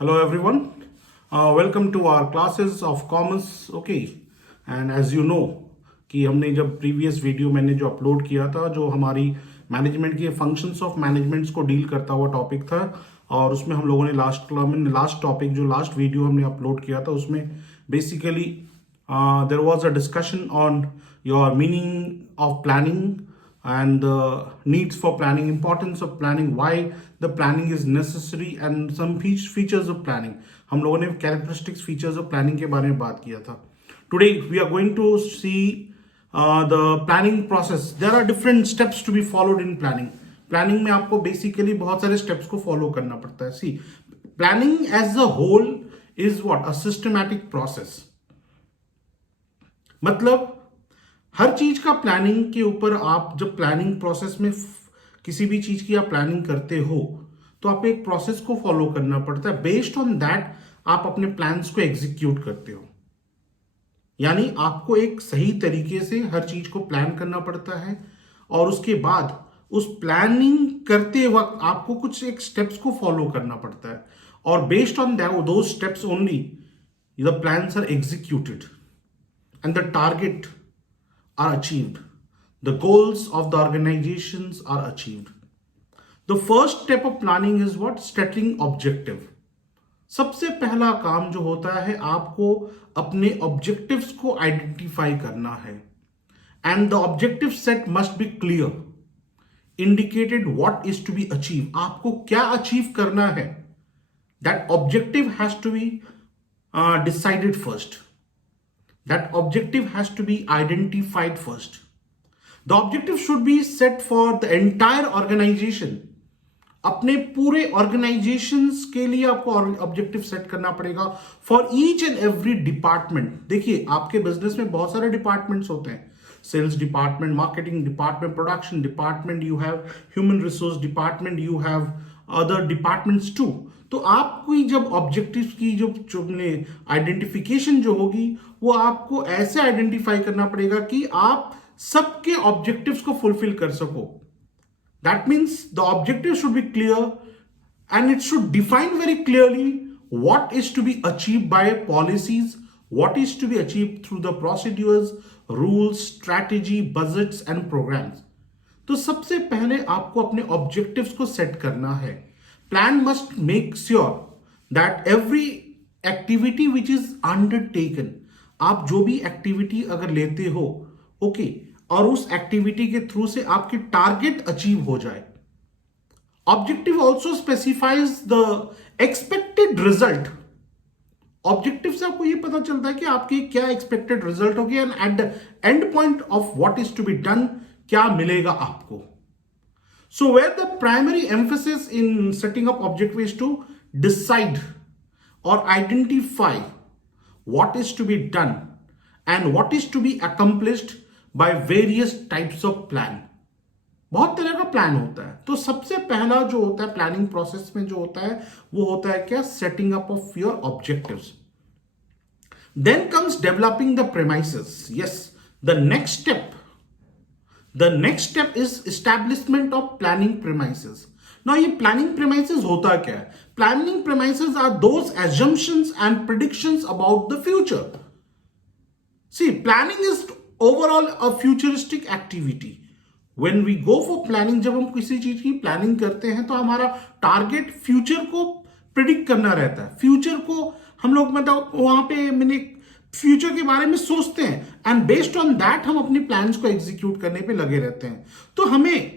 Hello everyone. Welcome to our classes of commerce. Okay. And as you know कि हमने जब previous video मैंने जो अपलोड किया था जो हमारी मैनेजमेंट के फंक्शंस ऑफ मैनेजमेंट्स को डील करता हुआ टॉपिक था और उसमें हम लोगों ने लास्ट टॉपिक जो लास्ट वीडियो हमने अपलोड किया था उसमें basically there was a discussion on your meaning of planning and the needs for planning, importance of planning, why the planning is necessary and some features of planning. हम लोगों ने characteristics features of planning के बारे में बात किया था. Today we are going to see the planning process. There are different steps to be followed in planning. Planning में आपको basically बहुत सारे steps को follow करना पड़ता है. See, planning as a whole is what? A systematic process. मतलब हर चीज का प्लानिंग के ऊपर आप जब प्लानिंग प्रोसेस में किसी भी चीज की आप प्लानिंग करते हो तो आपको एक प्रोसेस को फॉलो करना पड़ता है. बेस्ड ऑन दैट आप अपने प्लान्स को एग्जीक्यूट करते हो. यानी आपको एक सही तरीके से हर चीज को प्लान करना पड़ता है और उसके बाद उस प्लानिंग करते वक्त आपको कुछ एक स्टेप्स को फॉलो करना पड़ता है और बेस्ड ऑन दैट दो steps only the plans are executed and the target are achieved. The goals of the organizations are achieved. The first step of planning is what? Setting objective. सबसे पहला काम जो होता है आपको अपने objectives को आइडेंटिफाई करना है. And the objective set must be clear. Indicated what is to be achieved. आपको क्या achieve करना है? That objective has to be decided first. That objective has to be identified first. The objective should be set for the entire organization. अपने पूरे organizations के लिए आपको objective set करना पड़ेगा for each and every department. देखिए आपके business में बहुत सारे डिपार्टमेंट्स होते हैं. Sales department, marketing department, production department, you have human resource department, you have other departments too. तो आपकी जब ऑब्जेक्टिव्स की जो आइडेंटिफिकेशन जो होगी वो आपको ऐसे आइडेंटिफाई करना पड़ेगा कि आप सबके ऑब्जेक्टिव्स को फुलफिल कर सको. That means the objective should be clear and it should define very clearly what is to be achieved by policies, what is to be achieved through the procedures, rules, strategy, budgets and programs. तो सबसे पहले आपको अपने objectives को set करना है. Plan must make sure that every activity which is undertaken, आप जो भी एक्टिविटी अगर लेते हो ओके और उस एक्टिविटी के थ्रू से आपके टारगेट अचीव हो जाए. Objective also specifies the expected result. Objective से आपको यह पता चलता है कि आपकी क्या एक्सपेक्टेड रिजल्ट होगी and at the end point of what is to be done क्या मिलेगा आपको. So where the primary emphasis in setting up objective is to decide or identify what is to be done and what is to be accomplished by various types of plan. बहुत तरह का plan होता है. तो सबसे पहला जो होता है प्लानिंग प्रोसेस में जो होता है वो होता है क्या? Setting up of your objectives. Then comes developing the premises. Yes, the next step is establishment of planning premises. Now ये planning premises होता क्या है? Planning premises are those assumptions and predictions about the future. See, planning is overall a futuristic activity. When we go for planning, जब हम किसी चीज की planning करते हैं तो हमारा टारगेट फ्यूचर को प्रिडिक्ट करना रहता है. फ्यूचर को हम लोग मतलब वहां पे मैंने फ्यूचर के बारे में सोचते हैं एंड बेस्ड ऑन दैट हम अपने प्लान्स को एग्जीक्यूट करने पे लगे रहते हैं. तो हमें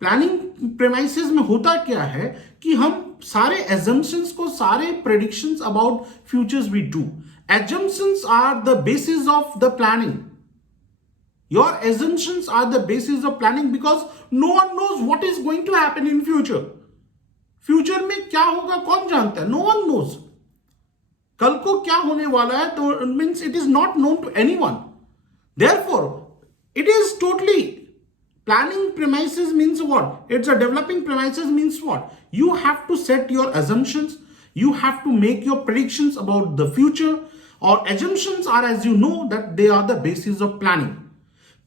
प्लानिंग प्रेमाइसेस में होता क्या है कि हम सारे एजम्पशंस को, सारे predictions about futures we do. Assumptions are the basis of the planning. Your assumptions are the basis of planning because no one knows what is going to happen in future. Future में क्या होगा कौन जानता है? No one knows. कल को क्या होने वाला है तो means it is not known to anyone. Therefore it is totally planning premises means what? It's a developing premises means what? You have to set your assumptions, you have to make your predictions about the future, or assumptions are, as you know, that they are the basis of planning.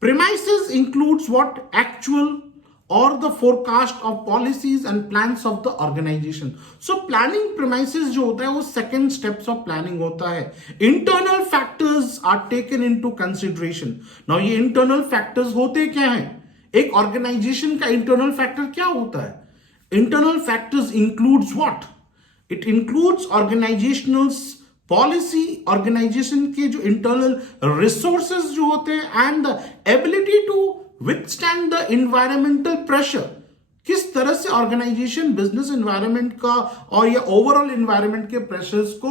Premises includes what? Actual or the forecast of policies and plans of the organization. So planning premises जो होता है वो second steps of planning होता है. Internal factors are taken into consideration. Now ये internal factors होते क्या हैं? एक organization का internal factor क्या होता है? Internal factors includes what? It includes organizational policy, organization के जो internal resources जो होते हैं and the ability to withstand the environmental pressure. किस तरह से ऑर्गेनाइजेशन बिजनेस एनवायरनमेंट का और या ओवरऑल एनवायरनमेंट के प्रेशर्स को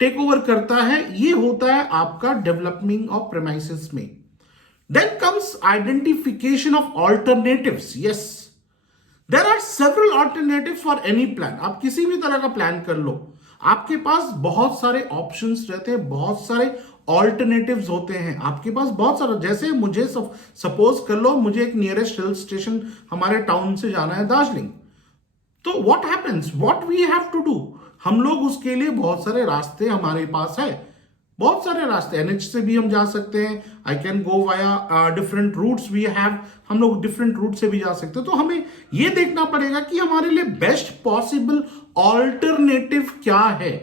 टेक ओवर करता है, ये होता है आपका डेवलपमेंट ऑफ प्रेमाइसेस में. Then comes identification of alternatives. Yes, there are several alternatives for any plan. आप किसी भी तरह का प्लान कर लो, आपके पास बहुत सारे ऑप्शंस रहते हैं, बहुत सारे ऑल्टरनेटिव्स होते हैं आपके पास, बहुत सारा. जैसे मुझे सपोज कर लो मुझे एक नियरेस्ट हिल स्टेशन हमारे टाउन से जाना है दार्जिलिंग. तो what happens, what we have to do, हम लोग उसके लिए बहुत सारे रास्ते हमारे पास है, बहुत सारे रास्ते. एनएच से भी हम जा सकते हैं. I can go via different routes we have, हम लोग डिफरेंट रूट से भी जा सकते हैं. तो हमें ये देखना पड़ेगा कि हमारे लिए बेस्ट पॉसिबल ऑल्टरनेटिव क्या है.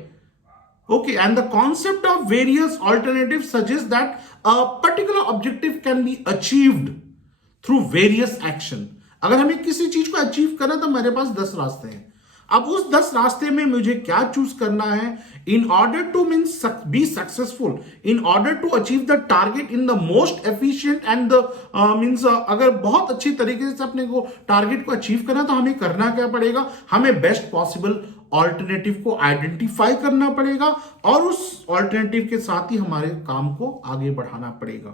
Okay, and the concept of various alternatives suggests that a particular objective can be achieved through various action. अगर हमें किसी चीज को अचीव करना तो मेरे पास 10 रास्ते हैं. अब उस 10 रास्ते में मुझे क्या चूज करना है in order to be successful, in order to achieve the target in the most efficient and the अगर बहुत अच्छी तरीके से अपने को टारगेट को अचीव करना तो हमें करना क्या पड़ेगा, हमें बेस्ट पॉसिबल ऑल्टरनेटिव को आइडेंटिफाई करना पड़ेगा और उस ऑल्टरनेटिव के साथ ही हमारे काम को आगे बढ़ाना पड़ेगा.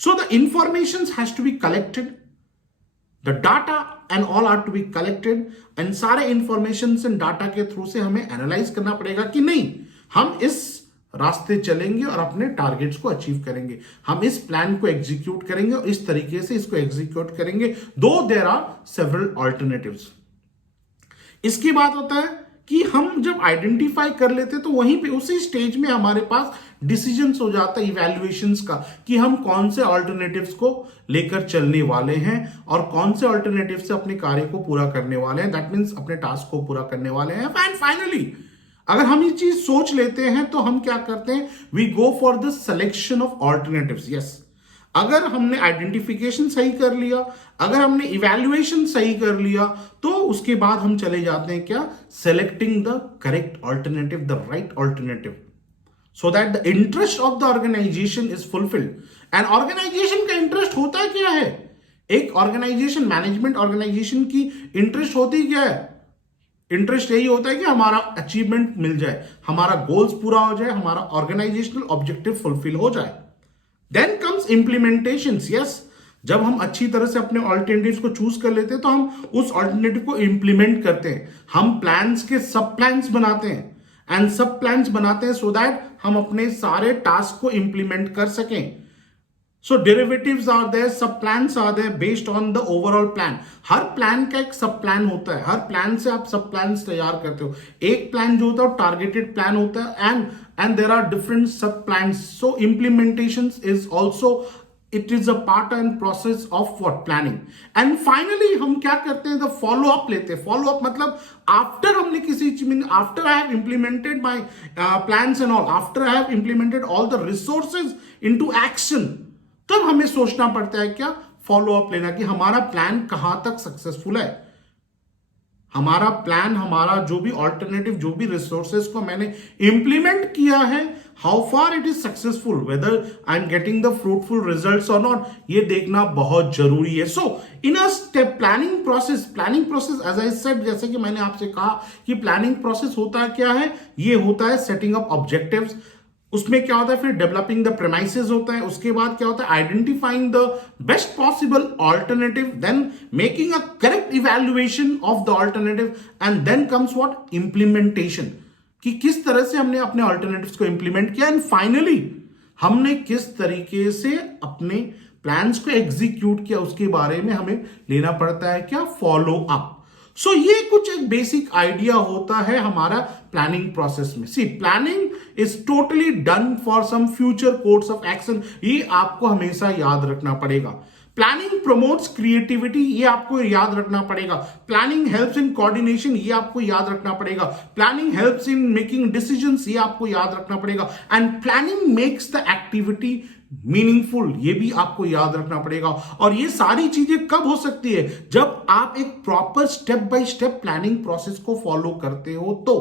So the information has to be collected, the data and all are to be collected, and सारे इंफॉर्मेशन एंड डाटा के थ्रू से हमें एनालाइज करना पड़ेगा कि नहीं हम इस रास्ते चलेंगे और अपने टारगेट्स को अचीव करेंगे, हम इस प्लान को एग्जीक्यूट करेंगे और इस तरीके से इसको एग्जीक्यूट करेंगे, दो देयर आर सेवरल ऑल्टरनेटिव्स. इसके बाद होता है कि हम जब आइडेंटिफाई कर लेते तो वहीं पे उसी स्टेज में हमारे पास डिसीजंस हो जाता है इवैल्यूएशंस का कि हम कौन से ऑल्टरनेटिव्स को लेकर चलने वाले हैं और कौन से ऑल्टरनेटिव से अपने कार्य को पूरा करने वाले हैं, दैट मींस अपने टास्क को पूरा करने वाले हैं. एंड फाइनली अगर हम ये चीज सोच लेते हैं तो हम क्या करते हैं, we go for the selection of alternatives. Yes, अगर हमने आइडेंटिफिकेशन सही कर लिया, अगर हमने इवैल्यूएशन सही कर लिया, तो उसके बाद हम चले जाते हैं क्या, selecting the correct alternative, the right alternative, so that the interest of the organisation is fulfilled. And organisation का इंटरेस्ट होता क्या है, एक ऑर्गेनाइजेशन, मैनेजमेंट ऑर्गेनाइजेशन की इंटरेस्ट होती क्या है, इंटरेस्ट यही होता है कि हमारा अचीवमेंट मिल जाए, हमारा गोल्स पूरा हो जाए, हमारा ऑर्गेनाइजेशनल ऑब्जेक्टिव फुलफिल हो जाए. Then comes इंप्लीमेंटेशंस. यस, जब हम अच्छी तरह से अपने ऑल्टरनेटिव्स को चूज कर लेते हैं तो हम उस ऑल्टरनेटिव को इंप्लीमेंट करते हैं, हम प्लान्स के सब प्लान्स बनाते हैं एंड सब प्लान्स बनाते हैं सो दैट हम अपने सारे टास्क को इंप्लीमेंट कर सकें. So derivatives are there, sub plans are there based on the overall plan. हर प्लान का एक सब प्लान होता है, हर प्लान से आप सब प्लान्स तैयार करते हो. एक प्लान जो होता है टारगेटेड प्लान होता है and there are different sub plans. So implementations is also, it is a part and process of what, planning. And finally हम क्या करते हैं, the follow up लेते हैं. follow up मतलब after हमने किसी चीज, after I have implemented my plans and all, after I have implemented all the resources into action, तब हमें सोचना पड़ता है क्या, फॉलो अप लेना कि हमारा प्लान कहां तक सक्सेसफुल है, हमारा प्लान, हमारा जो भी ऑल्टरनेटिव, जो भी रिसोर्सेज को मैंने इंप्लीमेंट किया है, how far it is successful, whether I am getting the fruitful results और नॉट, ये देखना बहुत जरूरी है. So in a step planning process as I said, जैसे कि मैंने आपसे कहा कि प्लानिंग प्रोसेस होता क्या है, ये होता है सेटिंग अप ऑब्जेक्टिव्स, उसमें क्या होता है, फिर डेवलपिंग द प्रेमाइसेस होता है, उसके बाद क्या होता है, identifying the best possible alternative, then making a correct evaluation of the alternative, and then comes what, implementation, कि किस तरह से हमने अपने ऑल्टरनेटिव्स को इंप्लीमेंट किया, एंड फाइनली हमने किस तरीके से अपने प्लान्स को एग्जीक्यूट किया, उसके बारे में हमें लेना पड़ता है क्या, फॉलो अप. सो ये कुछ एक बेसिक आइडिया होता है हमारा प्लानिंग प्रोसेस में. See, planning is totally done for some future course of action, ये आपको हमेशा याद रखना पड़ेगा. प्लानिंग प्रमोट्स क्रिएटिविटी, ये आपको याद रखना पड़ेगा। प्लानिंग हेल्प्स इन कोऑर्डिनेशन, ये आपको याद रखना पड़ेगा। Planning helps in making decisions, ये आपको याद रखना पड़ेगा। And planning makes the activity meaningful, ये भी आपको याद रखना पड़ेगा। और ये सारी चीजें कब हो सकती है? जब आप एक proper step by step planning process को फॉलो करते हो तो।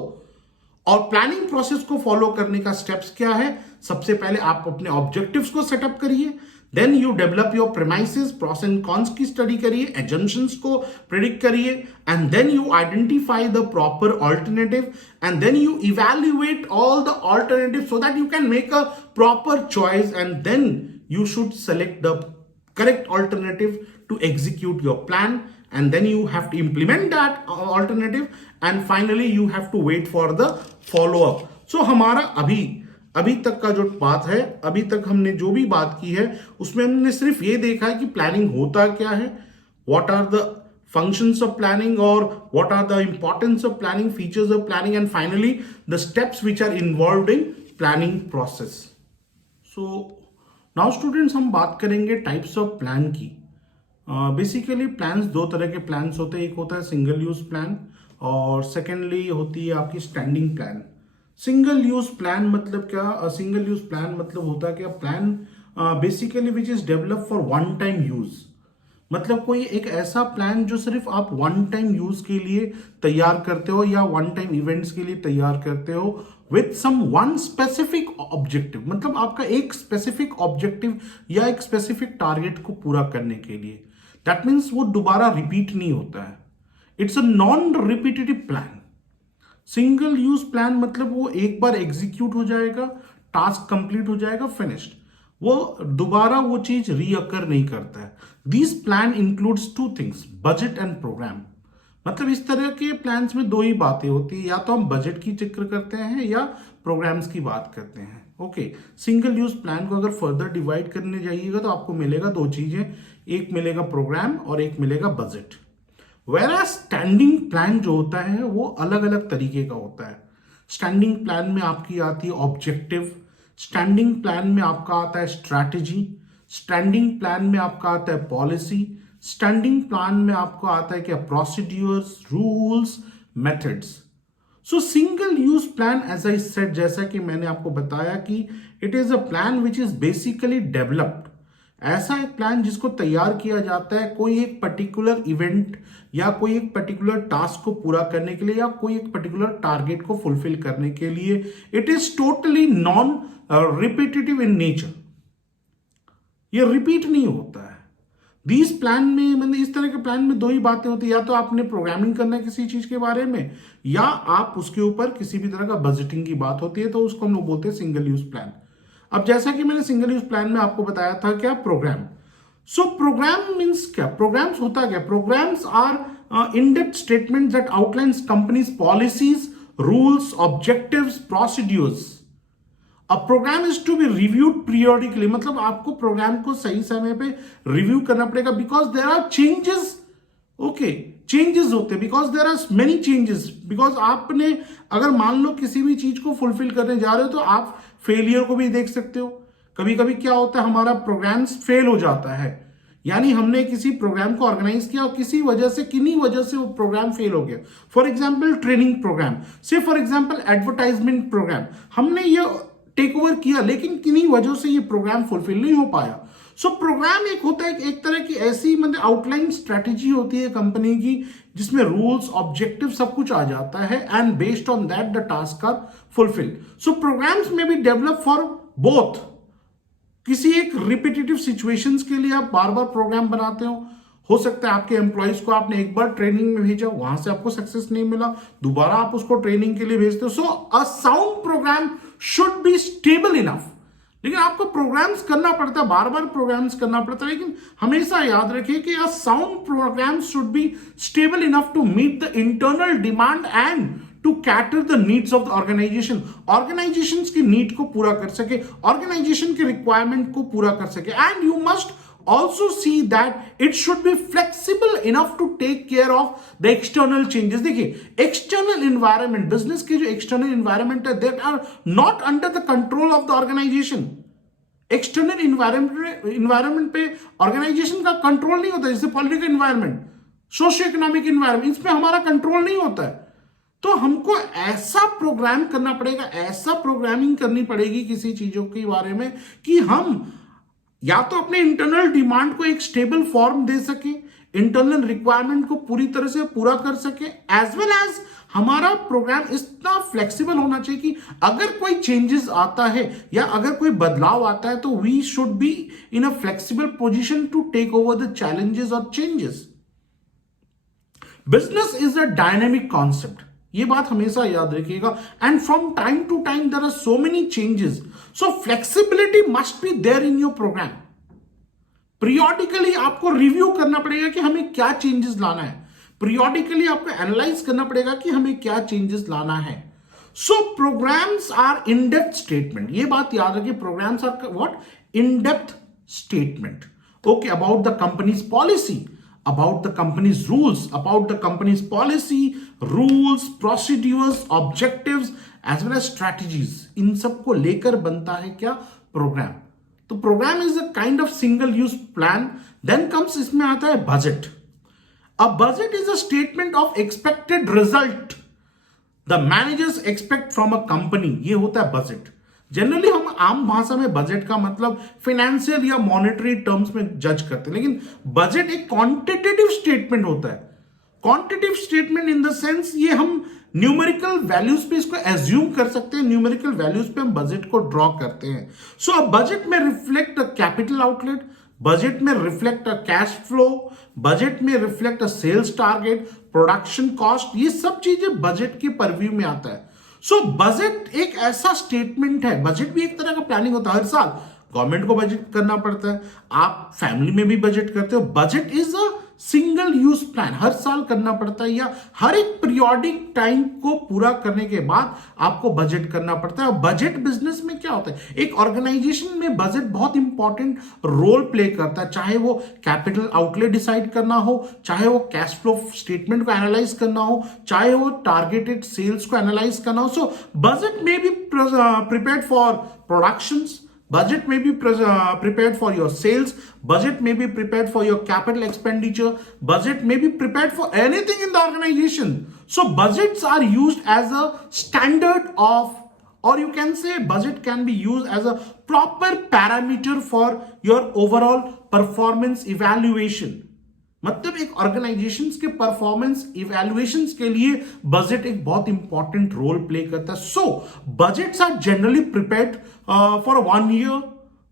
और प्लानिंग प्रोसेस को फॉलो करने का स्टेप्स क्या है? सबसे पहले आप अपने ऑब्जेक्टिव्स को सेटअप करिए, then you develop your premises, pros and cons की स्टडी करिए, एजम्पशंस को प्रिडिक्ट करिए, and then you identify the proper alternative, and then you evaluate all the alternative so that you can make a proper choice, and then you should select the correct alternative to execute your plan, and then you have to implement that alternative, and finally you have to wait for the follow up. So हमारा अभी तक का जो बात है, अभी तक हमने जो भी बात की है उसमें हमने सिर्फ ये देखा है कि प्लानिंग होता क्या है, what are the functions of planning, or what are the importance of planning, features of planning, and finally the steps which are involved in planning process. So now students, हम बात करेंगे टाइप्स ऑफ प्लान की। Basically plans दो तरह के plans होते हैं, एक होता है सिंगल यूज प्लान और सेकेंडली होती है आपकी standing plan. Single use plan मतलब क्या? सिंगल यूज प्लान मतलब होता है क्या? Plan basically which is develop for one time use, मतलब कोई एक ऐसा प्लान जो सिर्फ आप वन टाइम यूज के लिए तैयार करते हो या वन टाइम इवेंट्स के लिए तैयार करते हो with some one specific objective, मतलब आपका एक स्पेसिफिक ऑब्जेक्टिव या एक स्पेसिफिक टारगेट को पूरा करने के लिए। दैट मीन्स वो दोबारा रिपीट नहीं होता है, it's a non repetitive plan. Single use plan मतलब वो एक बार एग्जीक्यूट हो जाएगा, टास्क कंप्लीट हो जाएगा, फिनिश्ड, वो दोबारा वो चीज रीअकर नहीं करता है। This plan includes two things, budget and programme. मतलब इस तरह के प्लान्स में दो ही बातें होती है, या तो हम बजट की जिक्र करते हैं या प्रोग्राम्स की बात करते हैं। ओके, सिंगल यूज प्लान को अगर फर्दर डिवाइड करने जाइएगा तो आपको मिलेगा दो चीजें, एक मिलेगा प्रोग्राम और एक मिलेगा बजट। वेरा स्टैंडिंग प्लान जो होता है वो अलग अलग तरीके का होता है। स्टैंडिंग प्लान में आपकी आती है ऑब्जेक्टिव, स्टैंडिंग प्लान में आपका आता है स्ट्रैटेजी, स्टैंडिंग प्लान में आपका आता है पॉलिसी, स्टैंडिंग प्लान में आपको आता है क्या? Procedures, rules, methods. So single use plan, as I said, जैसा कि मैंने आपको बताया कि it is a plan which is basically developed, ऐसा एक प्लान जिसको तैयार किया जाता है कोई एक पर्टिकुलर इवेंट या कोई एक पर्टिकुलर टास्क को पूरा करने के लिए या कोई एक पर्टिकुलर टारगेट को फुलफिल करने के लिए। It is totally non repetitive in nature, ये रिपीट नहीं होता है। दीज प्लान में, मतलब इस तरह के प्लान में दो ही बातें होती है, या तो आपने प्रोग्रामिंग करना है किसी चीज के बारे में, या आप उसके ऊपर किसी भी तरह का बजटिंग की बात होती है, तो उसको हम लोग बोलते हैं सिंगल यूज प्लान। अब जैसा कि मैंने सिंगल यूज प्लान में आपको बताया था क्या? प्रोग्राम। सो प्रोग्राम मीन्स क्या? प्रोग्राम्स होता क्या? Programmes are in depth statement that outlines companies policies, rules, objectives, procedures. A programme is to be reviewed periodically, मतलब आपको प्रोग्राम को सही समय पे रिव्यू करना पड़ेगा, because there are changes. Okay, changes होते हैं because there are many changes, because आपने अगर मान लो किसी भी चीज को फुलफिल करने जा रहे हो तो आप फेलियर को भी देख सकते हो। कभी कभी क्या होता है, हमारा प्रोग्राम्स फेल हो जाता है, यानी हमने किसी प्रोग्राम को ऑर्गेनाइज किया और किसी वजह से, किन्हीं वजह से वो प्रोग्राम फेल हो गया। फॉर एग्जाम्पल ट्रेनिंग प्रोग्राम से, फॉर एग्जाम्पल एडवर्टाइजमेंट प्रोग्राम, हमने ये टेक ओवर किया लेकिन किन्हीं वजहों से ये प्रोग्राम फुलफिल नहीं हो पाया। सो प्रोग्राम एक होता है, एक तरह की ऐसी मतलब आउटलाइन स्ट्रेटेजी होती है कंपनी की, जिसमें रूल्स, ऑब्जेक्टिव सब कुछ आ जाता है, and based on that the task are fulfil. So programmes में भी डेवलप फॉर बोथ, किसी एक रिपीटेटिव सिचुएशंस के लिए आप बार बार प्रोग्राम बनाते हो सकता है आपके एम्प्लॉइज को आपने एक बार ट्रेनिंग में भेजा, वहां से आपको सक्सेस नहीं मिला, दोबारा आप उसको ट्रेनिंग के लिए भेजते हो। So a sound programme should be stable enough. लेकिन आपको प्रोग्राम्स करना पड़ता है, बार बार प्रोग्राम्स करना पड़ता है, लेकिन हमेशा याद रखिए कि a sound programme should be stable enough to meet the internal demand and to cater the needs of the organisation. Organisation की नीड को पूरा कर सके, ऑर्गेनाइजेशन की रिक्वायरमेंट को पूरा कर सके, and you must also see that it should be flexible enough to take care of the external changes। देखिए external environment, business के जो external environment है, that are not under the control of the organization। External environment पे organisation का control नहीं होता, जैसे political environment, socio economic environment, इसमें हमारा कंट्रोल नहीं होता है। तो हमको ऐसा प्रोग्राम करना पड़ेगा, ऐसा प्रोग्रामिंग करनी पड़ेगी किसी चीजों के बारे में कि हम या तो अपने इंटरनल डिमांड को एक स्टेबल फॉर्म दे सके, इंटरनल रिक्वायरमेंट को पूरी तरह से पूरा कर सके, एज वेल एज हमारा प्रोग्राम इतना फ्लेक्सिबल होना चाहिए कि अगर कोई चेंजेस आता है या अगर कोई बदलाव आता है तो we should be in a flexible position to take over the challenges और changes. Business is a dynamic concept, ये बात हमेशा याद रखिएगा, and from time to time there are so many changes, so flexibility must be there in your program. Periodically आपको review करना पड़ेगा कि हमें क्या चेंजेस लाना है, पीरियोडिकली आपको एनालाइज करना पड़ेगा कि हमें क्या चेंजेस लाना है। So programs are in depth statement, ये बात याद रखिए, programs are what, in depth statement, okay, about the company's policy, about the company's rules, about the company's policy, rules, procedures, objectives, as well as strategies, इन सब को लेकर बनता है क्या, प्रोग्राम। तो programme is a kind of single use plan. Then comes, इसमें आता है budget. A budget is a statement of expected result the managers expect from a company, ये होता है बजट। जनरली हम आम भाषा में बजट का मतलब फाइनेंशियल या मॉनेटरी टर्म्स में जज करते हैं, लेकिन बजट एक क्वांटिटेटिव स्टेटमेंट होता है। Quantitative statement in the sense ये हम न्यूमेरिकल वैल्यूज पे इसको एज्यूम कर सकते हैं, न्यूमेरिकल वैल्यूज पे हम बजट को ड्रॉ करते हैं। सो अ बजट में reflect a capital outlet, budget में reflect a cash flow, budget में reflect a sales target, production cost, ये सब चीजें बजट के परव्यू में आता है। सो बजट एक ऐसा स्टेटमेंट है, बजट भी एक तरह का प्लानिंग होता है। हर साल गवर्नमेंट को बजट करना पड़ता है, आप फैमिली में भी बजट करते हो। Budget is a single use plan, हर साल करना पड़ता है या हर एक पीरियोडिक टाइम को पूरा करने के बाद आपको बजट करना पड़ता है। और बजट बिजनेस में क्या होता है, एक ऑर्गेनाइजेशन में बजट बहुत इंपॉर्टेंट रोल प्ले करता है, चाहे वो कैपिटल आउटलेट डिसाइड करना हो, चाहे वो कैश फ्लो स्टेटमेंट को एनालाइज करना हो, चाहे वो टारगेटेड सेल्स को एनालाइज करना हो। सो बजट में be prepared for productions, budget may be prepared for your sales, budget may be prepared for your capital expenditure, budget may be prepared for anything in the organization. So budgets are used as a standard of, or you can say budget can be used as a proper parameter for your overall performance evaluation. मतलब एक organisation के performance evaluation के लिए budget एक बहुत important role play करता है। So budgets are generally prepared for 1 year,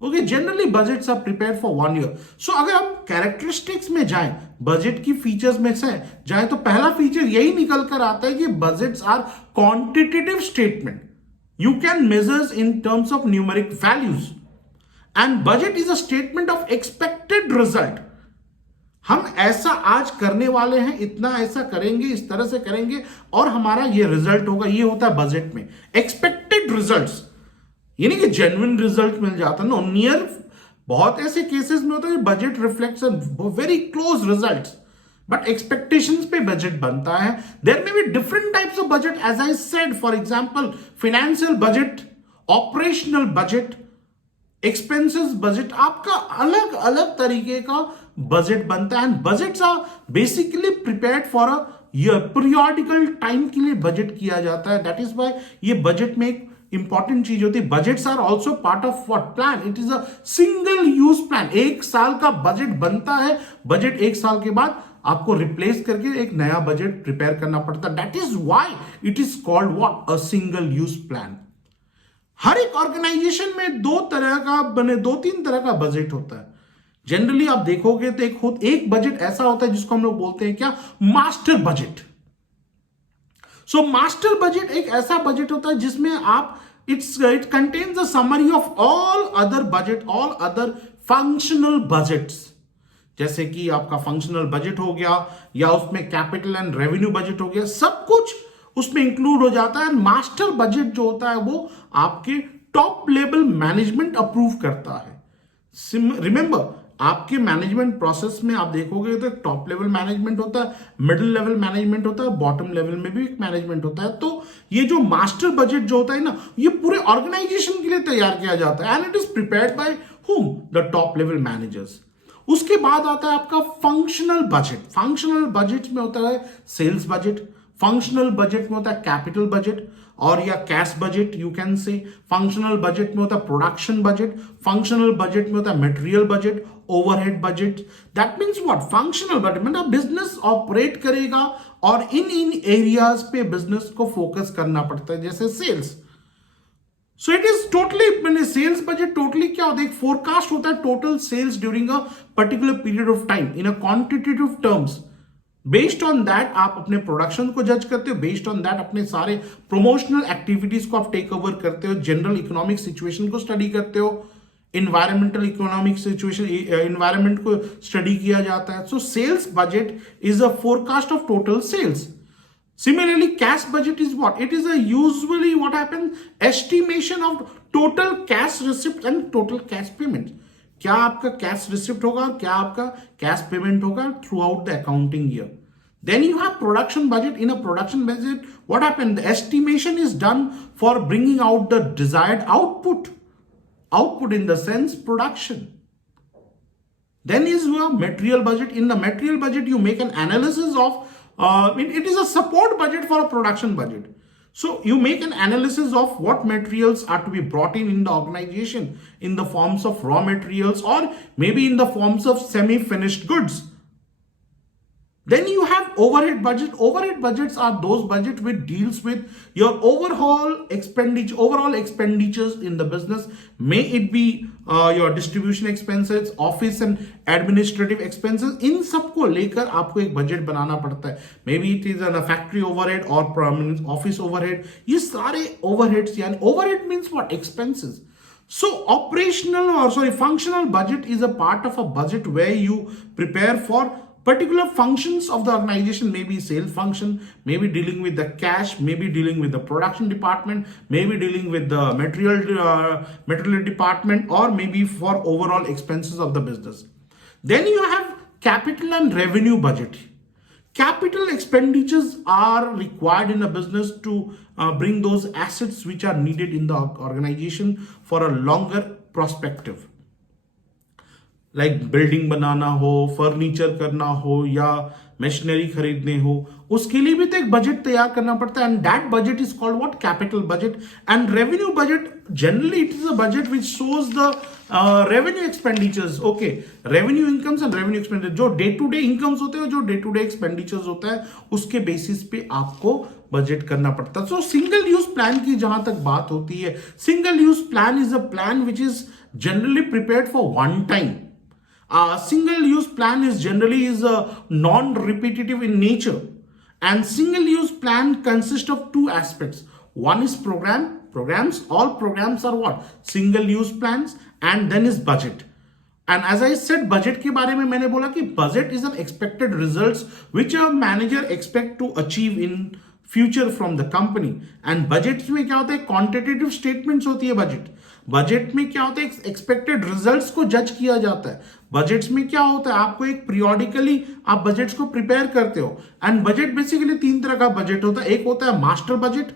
okay, generally budgets are prepared for 1 year. So अगर हम कैरेक्टरिस्टिक्स में जाएं, बजट की फीचर्स में से जाएं, तो पहला फीचर यही निकल कर आता है कि budgets are quantitative statement, you can measures in terms of numeric values, and budget is a statement of expected result. हम ऐसा आज करने वाले हैं, इतना ऐसा करेंगे, इस तरह से करेंगे और हमारा ये रिजल्ट होगा, ये होता है बजट में एक्सपेक्टेड रिजल्ट्स। यानी कि जेन्युइन रिजल्ट मिल जाता है, नो नियर, बहुत ऐसे केसेस में होता है budget reflects very close results, but expectations पे बजट बनता है। There may be different types of budget, as I said, for example financial budget, operational budget, expenses budget, आपका अलग अलग तरीके का बजट बनता है। And budgets are basically prepared for a periodical time के लिए बजट किया जाता है। दैट इज व्हाई ये बजट में एक इंपॉर्टेंट चीज होती है। Budgets are also part of what, plan, it is a single use plan. एक साल का बजट बनता है, बजट एक साल के बाद आपको रिप्लेस करके एक नया बजट प्रिपेयर करना पड़ता है। That is why it is called what, a single use plan. हर एक ऑर्गेनाइजेशन में दो तीन तरह का बजट होता है। जनरली आप देखोगे तो एक बजट ऐसा होता है जिसको हम लोग बोलते हैं क्या, master budget. So master budget एक ऐसा बजट होता है जिसमें आप it contains a summary of all other budget, all other functional budgets. जैसे कि आपका फंक्शनल बजट हो गया या उसमें कैपिटल एंड रेवेन्यू बजट हो गया, सब कुछ उसमें इंक्लूड हो जाता है। मास्टर बजट जो होता है वो आपके टॉप लेवल मैनेजमेंट अप्रूव करता है। रिमेंबर, आपके मैनेजमेंट प्रोसेस में आप देखोगे तो टॉप लेवल मैनेजमेंट होता है, मिडिल लेवल मैनेजमेंट होता है, बॉटम लेवल में भी एक मैनेजमेंट होता है। तो ये जो मास्टर बजट जो होता है ना, ये पूरे ऑर्गेनाइजेशन के लिए तैयार किया जाता है, and it is prepared by whom? The top level managers. उसके बाद आता है आपका फंक्शनल बजट। फंक्शनल बजट में होता है सेल्स बजट, फंक्शनल बजट में होता है कैपिटल बजट और या cash budget you can say, functional budget में होता है प्रोडक्शन बजट, फंक्शनल बजट में होता है material budget, overhead budget. That means what? Functional budget मतलब बिजनेस ऑपरेट करेगा और इन एरियाज पे बिजनेस को फोकस करना पड़ता है, जैसे sales. So it is totally, मैंने सेल्स बजट टोटली क्या होता है? एक फोरकास्ट होता है total sales during a particular period of time in a quantitative terms. Based on that आप अपने प्रोडक्शन को जज करते हो, बेस्ड ऑन दैट अपने सारे प्रोमोशनल एक्टिविटीज को आप टेक ओवर करते हो, जनरल इकोनॉमिक सिचुएशन को स्टडी करते हो, इन्वायरमेंटल इकोनॉमिक सिचुएशन, इन्वायरमेंट को स्टडी किया जाता है। So sales budget is a forecast of total sales. Similarly, cash budget is what? It is a usually what happens? Estimation of total cash receipt and total cash payment. क्या आपका cash receipt होगा, क्या आपका cash payment होगा through out the accounting year. Then you have production budget. In a production budget, what happened? The estimation is done for bringing out the desired output. Output in the sense production. Then is your material budget. In the material budget, you make an analysis of it is a support budget for a production budget. So you make an analysis of what materials are to be brought in the organization in the forms of raw materials or maybe in the forms of semi-finished goods. Then you have overhead budget. Overhead budgets are those budget which deals with your overall expenditures in the business. May it be your distribution expenses, office and administrative expenses. इन सबको लेकर आपको एक budget बनाना पड़ता है। Maybe it is a factory overhead or office overhead. ये सारे overheads, यानी overhead means what? Expenses. So functional budget is a part of a budget where you prepare for particular functions of the organization, maybe sales function, maybe dealing with the cash, maybe dealing with the production department, maybe dealing with the material department, or maybe for overall expenses of the business. Then you have capital and revenue budget. Capital expenditures are required in a business to bring those assets which are needed in the organization for a longer perspective. Like building बनाना हो, furniture करना हो या machinery खरीदने हो, उसके लिए भी तो एक बजट तैयार करना पड़ता है, and that budget is called what? Capital budget. And revenue budget generally it is a budget which shows the revenue expenditures. Okay, revenue incomes and revenue expenditure, जो डे टू डे इनकम्स होते हैं, जो day to day expenditures होता है, उसके basis पे आपको budget करना पड़ता है। सो सिंगल यूज प्लान की जहां तक बात होती है, single use plan is a plan which is generally prepared for one time. Single-use plan is generally non-repetitive in nature, and single-use plan consists of two aspects. One is programs. All programs are what? Single-use plans, and then is budget. And as I said, budget के बारे में मैंने बोला कि budget is an expected results which a manager expect to achieve in future from the company. And budget में क्या होता है? Quantitative statements होती है बजट में क्या होता है? एक्सपेक्टेड रिजल्ट्स को जज किया जाता है। बजट्स में क्या होता है? आपको एक पीरियोडिकली आप बजट्स को प्रिपेयर करते हो, एंड बजट बेसिकली तीन तरह का बजट होता है। एक होता है मास्टर बजट,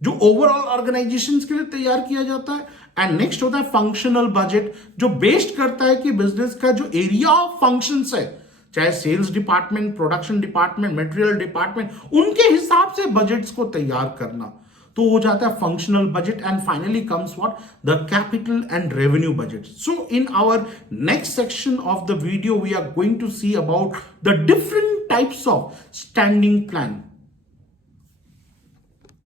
जो ओवरऑल ऑर्गेनाइजेशंस के लिए तैयार किया जाता है, एंड नेक्स्ट होता है फंक्शनल बजट, जो बेस्ड करता है कि बिजनेस का जो एरिया ऑफ फंक्शंस है, चाहे sales department, production department, material department, उनके हिसाब से बजट्स को तैयार करना, तो हो जाता है functional budget. And finally comes what? The capital and revenue budget. So in our next section of the video we are going to see about the different types of standing plan.